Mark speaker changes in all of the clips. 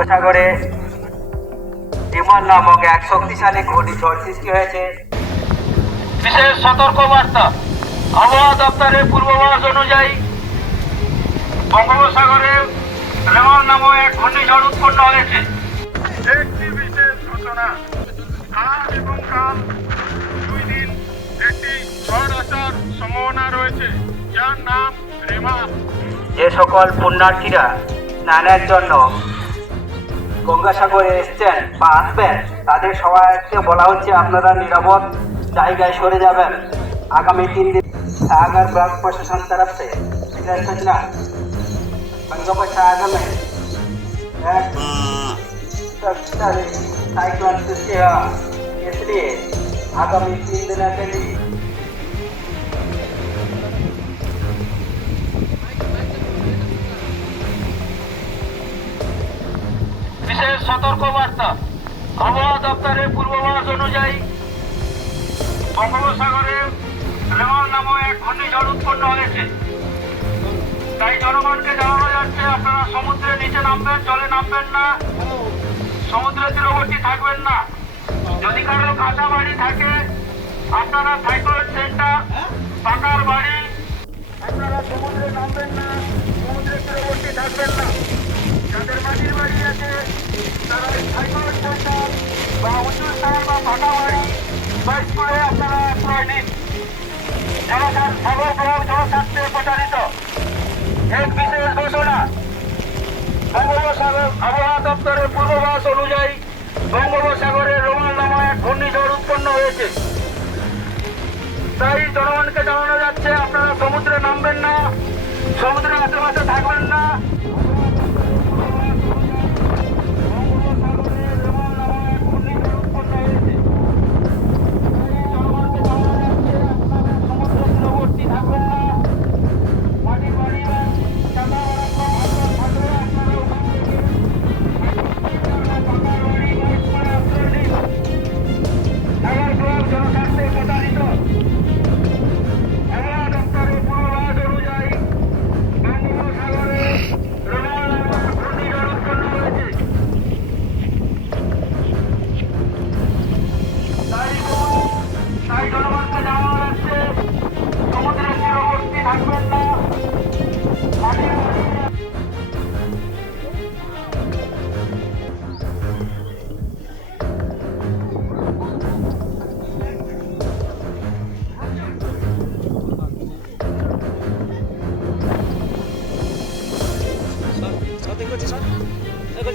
Speaker 1: বঙ্গোপসাগরে বিমল নামক এক শক্তিশালী ঘূর্ণিঝড় সৃষ্টি হয়েছে।
Speaker 2: বিশেষ সতর্কবার্তা আবহাওয়া দপ্তরের পূর্বাভাস অনুযায়ী বঙ্গোপসাগরে রেমন নামক এক ঘূর্ণিঝড় উৎপন্ন হয়েছে।
Speaker 3: একটি বিশেষ ঘোষণা আজ এবং কাল দুই দিন একটি ঝড় আসার সম্ভাবনা রয়েছে যার নাম রেমাল।
Speaker 1: যে সকল পুণ্যার্থীরা স্নানের জন্য গঙ্গাসাগরে এসছেন বা আসবেন তাদের সবাইকে বলা হচ্ছে আপনারা নিরাপদ জায়গায় সরে যাবেন আগামী তিন दिन सागर ब्लॉक प्रशासन तरफ से यह सूचना बंगोपसागर में एक शक्तिशाली साइक्लोन सृष्टि हुआ इसलिए आगामी तीन दिनों के लिए
Speaker 2: সতর্কবার্তা। আবহাওয়া দপ্তরের পূর্বাভাস অনুযায়ী বঙ্গোপসাগরে রেমন নামক এক ঘূর্ণিঝড় উৎপন্ন হয়েছে। তাই জনগণকে জানানো যাচ্ছে, আপনারা সমুদ্রের নিচে নামবেন, জলে নামবেন না সমুদ্রের তীরবর্তী থাকবেন না। যদি কারও কাঁচা বাড়ি থাকে, আপনারা সাইক্লোন সেন্টার, পাকার বাড়ি, আপনারা সমুদ্রে নামবেন না সমুদ্রের তীরবর্তী থাকবেন না। যাদের মাটির বাড়ি আছে আবহাওয়া দপ্তরের পূর্বাভাস অনুযায়ী বঙ্গোপসাগরে রোমান এক ঘূর্ণিঝড় উৎপন্ন হয়েছে। তাই জনগণকে জানানো যাচ্ছে, আপনারা সমুদ্রে নামবেন না, সমুদ্রের আশেপাশে থাকবেন না
Speaker 3: একটি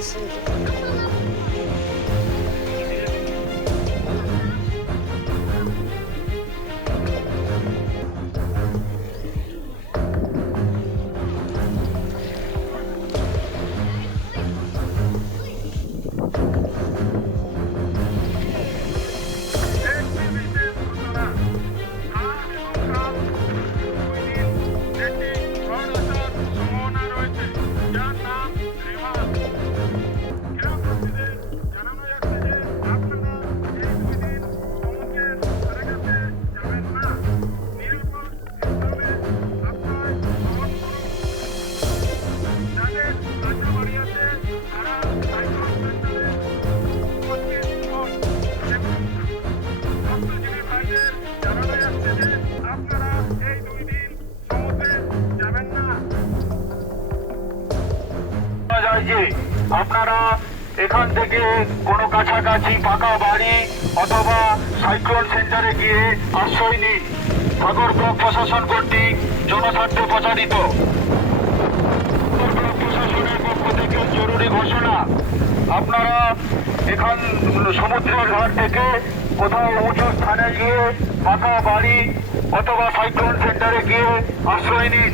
Speaker 3: আপনারা
Speaker 2: এখান থেকে কোনো কাছাকাছি পাকা বাড়ি অথবা সাইক্লোন সেন্টারে গিয়ে আশ্রয় নিন। সাগর ব্লক প্রশাসন কর্তৃক জনস্বার্থে প্রচারিত। প্রশাসনের পক্ষ থেকে জরুরি ঘোষণা। আপনারা এখান সমুদ্রের ঘাট থেকে কোথাও উঁচু স্থানে গিয়ে পাকা বাড়ি অথবা সাইক্লোন সেন্টারে গিয়ে আশ্রয় নিন।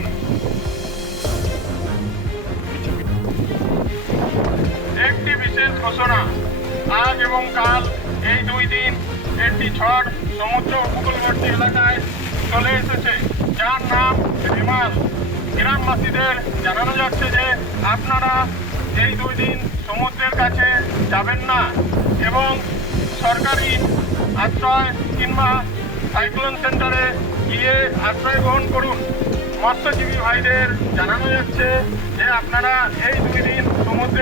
Speaker 3: ঘোষণা। আজ এবং কাল এই দুই দিন একটি ঝড় সমুদ্র উপকূলবর্তী এলাকায় চলে এসেছে, যার নাম রিমাল গ্রামবাসীদের জানানো যাচ্ছে যে আপনারা এই দুই দিন সমুদ্রের কাছে যাবেন না এবং সরকারি আশ্রয় কিংবা সাইক্লোন সেন্টারে গিয়ে আশ্রয় গ্রহণ করুন। মৎস্যজীবী ভাইদের জানানো যাচ্ছে যে আপনারা এই দুই দিন সমুদ্রে